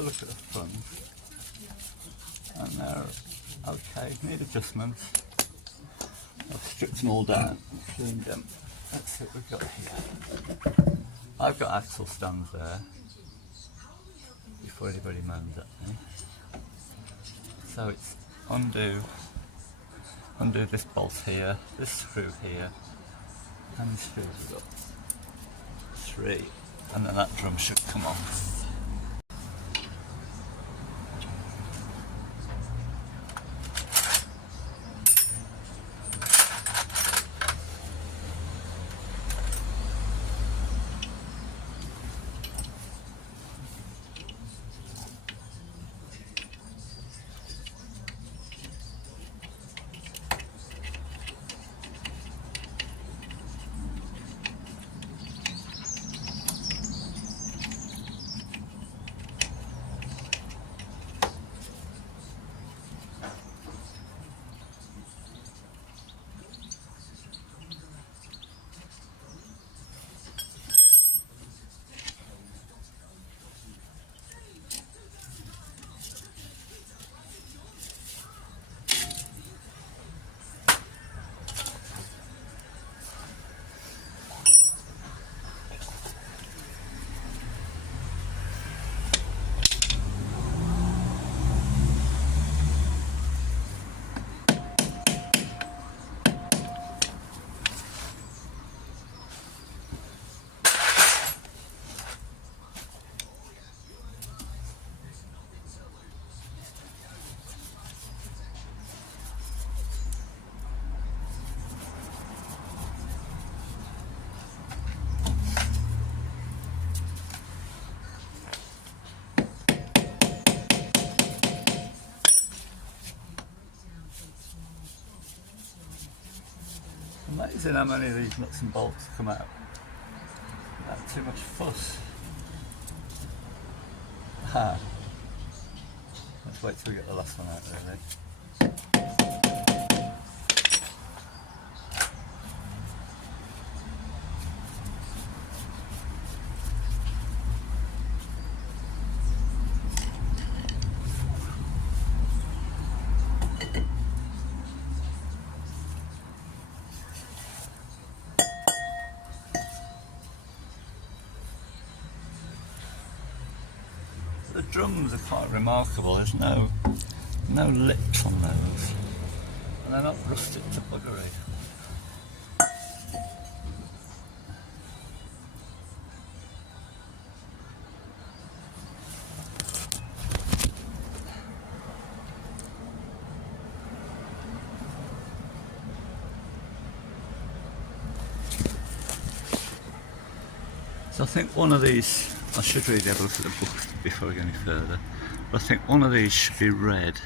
a look at the front, and they're okay, need adjustments. I've stripped them all down, cleaned them. Let's see what we've got here. I've got axle stands there, before anybody moans at me. So it's undo this bolt here, this screw here, and these screws have got 3, and then that drum should come off. Amazing how many of these nuts and bolts come out without too much fuss. Ah. Let's wait till we get the last one out really. The drums are quite remarkable, there's no lips on those, and they're not rusted to buggery. So I think one of these, I should really have a look at the book before we go any further, but I think one of these should be red,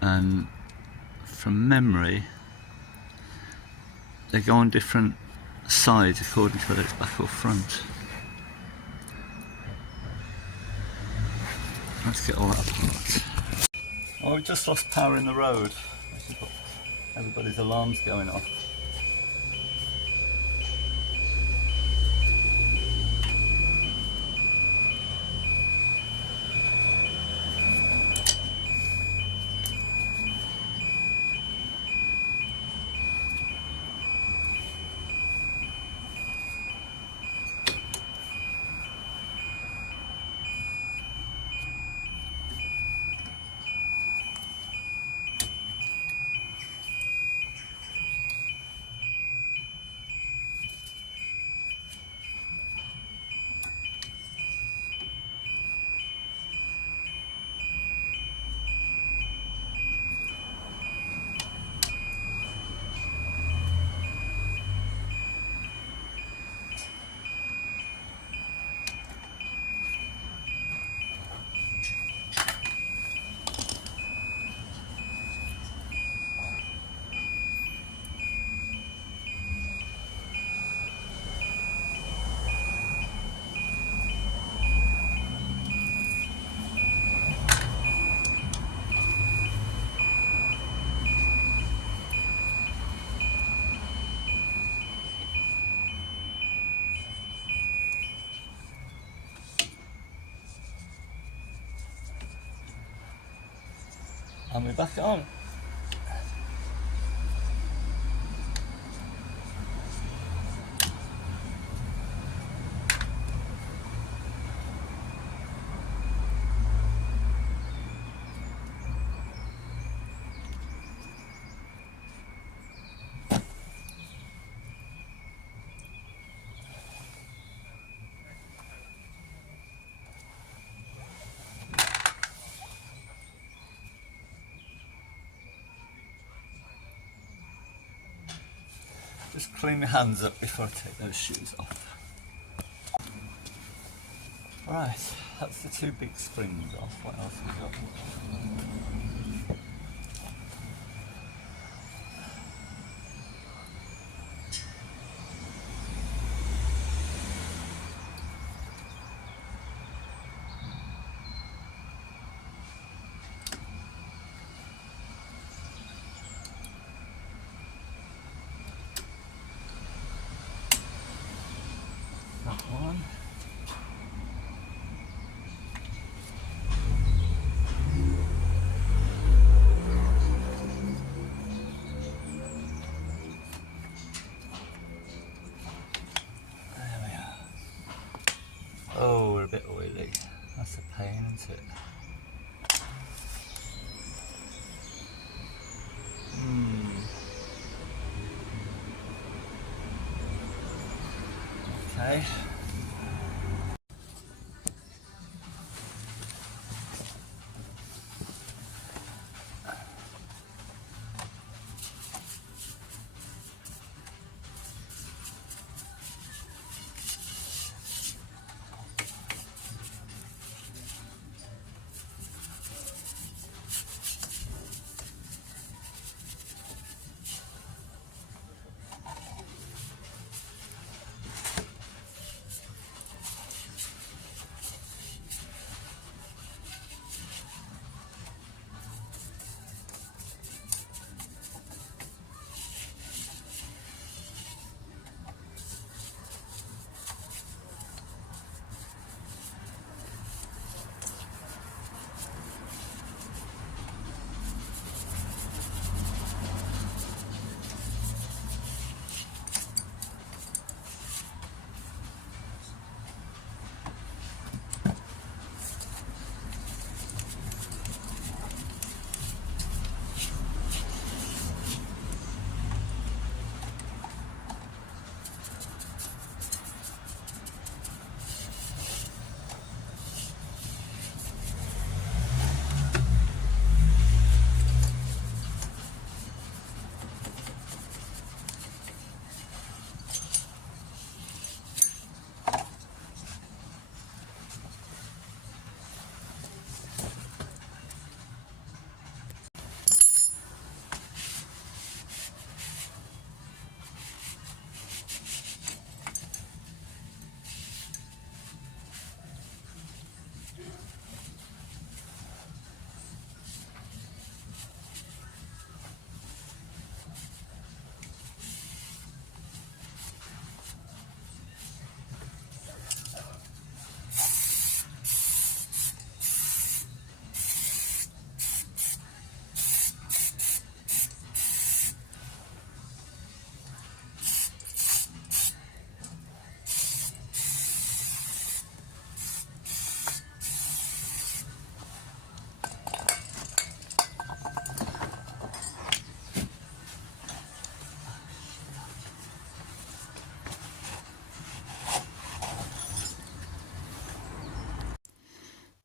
and from memory they go on different sides according to whether it's back or front. Let's get all that apart. Well, we've just lost power in the road. Everybody's alarms going off. and we're back on. Just clean my hands up before I take those shoes off. Right, that's the two big springs off. What else have we got? That one. There we are. Oh, we're a bit oily. That's a pain, isn't it? Okay.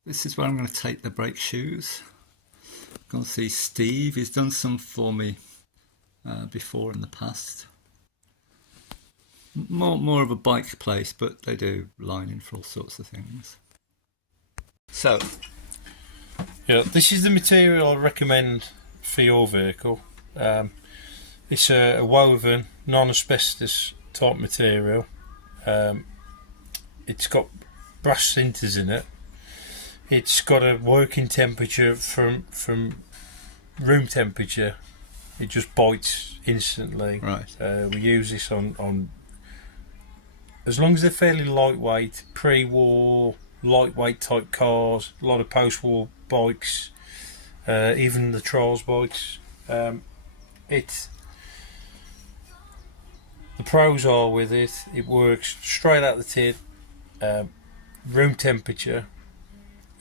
This is where I'm going to take the brake shoes. Go and see Steve. He's done some for me before in the past. More of a bike place, but they do lining for all sorts of things. So, yeah, this is the material I recommend for your vehicle. It's a woven, non-asbestos type material. It's got brass sinters in it. It's got a working temperature from room temperature. It just bites instantly. right. We use this on as long as they're fairly lightweight, pre-war lightweight type cars, a lot of post-war bikes. even the trials bikes. The pros are with it. It works straight out the tin, room temperature,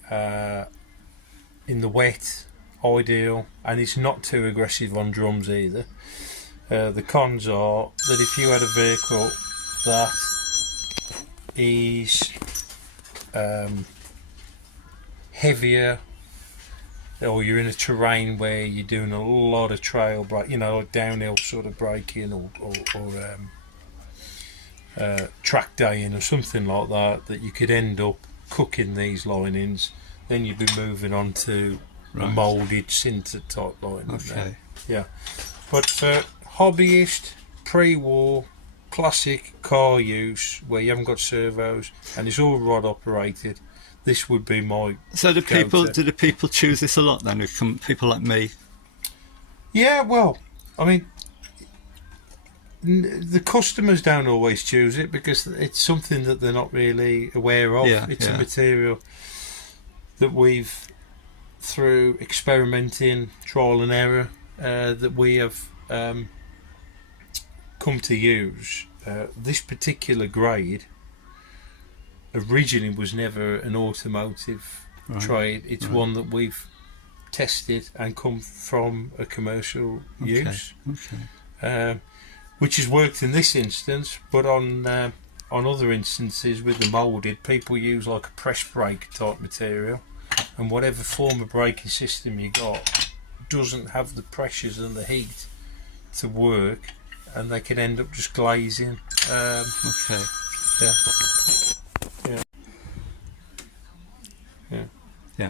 in the wet, ideal, and it's not too aggressive on drums either. The cons are that if you had a vehicle that is heavier, or you're in a terrain where you're doing a lot of trail brake, like downhill sort of braking, or track daying or something like that you could end up cooking these linings, then you'd be moving on to a moulded sinter type lining. Okay. Yeah. But for hobbyist, pre-war, classic car use, where you haven't got servos and it's all rod operated, this would be my So do go-to. the people choose this a lot then? Who come, people like me? Yeah, well, I mean, the customers don't always choose it because it's something that they're not really aware of. It's a material that we've, through experimenting, trial and error, that we have come to use. This particular grade originally was never an automotive trade. It's one that we've tested and come from a commercial use. Which has worked in this instance, but on other instances with the moulded, people use like a press brake type material, and whatever form of braking system you got doesn't have the pressures and the heat to work, and they can end up just glazing. Yeah.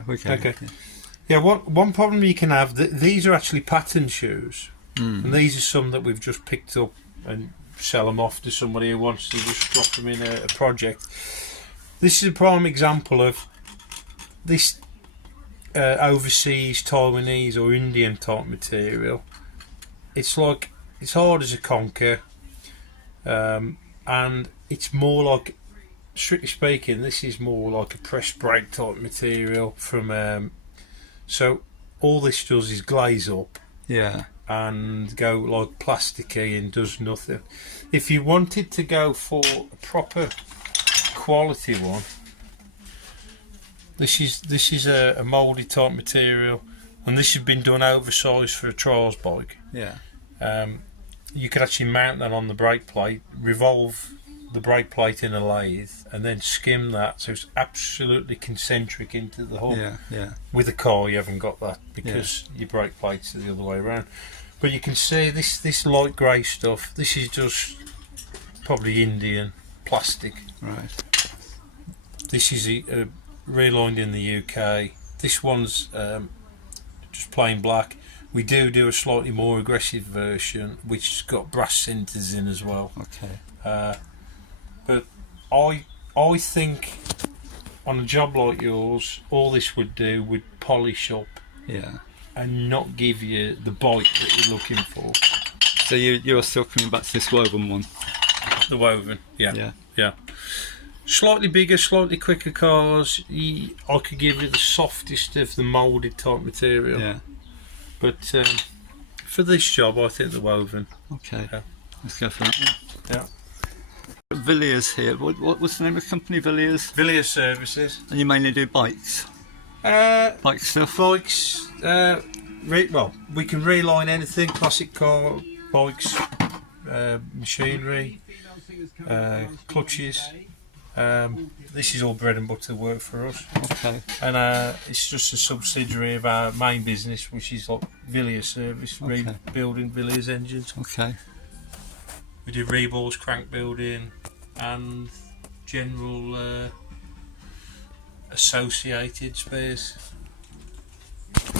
Okay. Yeah. One problem you can have, these are actually pattern shoes, and these are some that we've just picked up and sell them off to somebody who wants to just drop them in a project. This is a prime example of this overseas Taiwanese or Indian type material. It's like, it's hard as a conker, and it's more like, strictly speaking, this is more like a press brake type material from so all this does is glaze up and go like plasticky and does nothing. If you wanted to go for a proper quality one, this is a moulded type material, and this has been done oversized for a trials bike. You could actually mount that on the brake plate, revolve the brake plate in a lathe, and then skim that so it's absolutely concentric into the hub. With a car you haven't got that because your brake plates are the other way around. But you can see this light grey stuff, this is just probably Indian plastic. This is relined in the UK. This one's just plain black. We do a slightly more aggressive version which has got brass sinters in as well. But I think on a job like yours, all this would do would polish up and not give you the bite that you're looking for. So you're still coming back to this woven one? The woven, yeah. Slightly bigger, slightly quicker cars. I could give you the softest of the moulded type material. But for this job, I think the woven. Let's go for that. Villiers here. What's the name of the company? Villiers Services. And you mainly do bikes? Bike stuff? Bikes. Well, we can reline anything, classic car, bikes, machinery, clutches. This is all bread and butter work for us. And it's just a subsidiary of our main business, which is like Villiers Service, rebuilding Villiers engines. We do reballs, crank building, and general associated spares.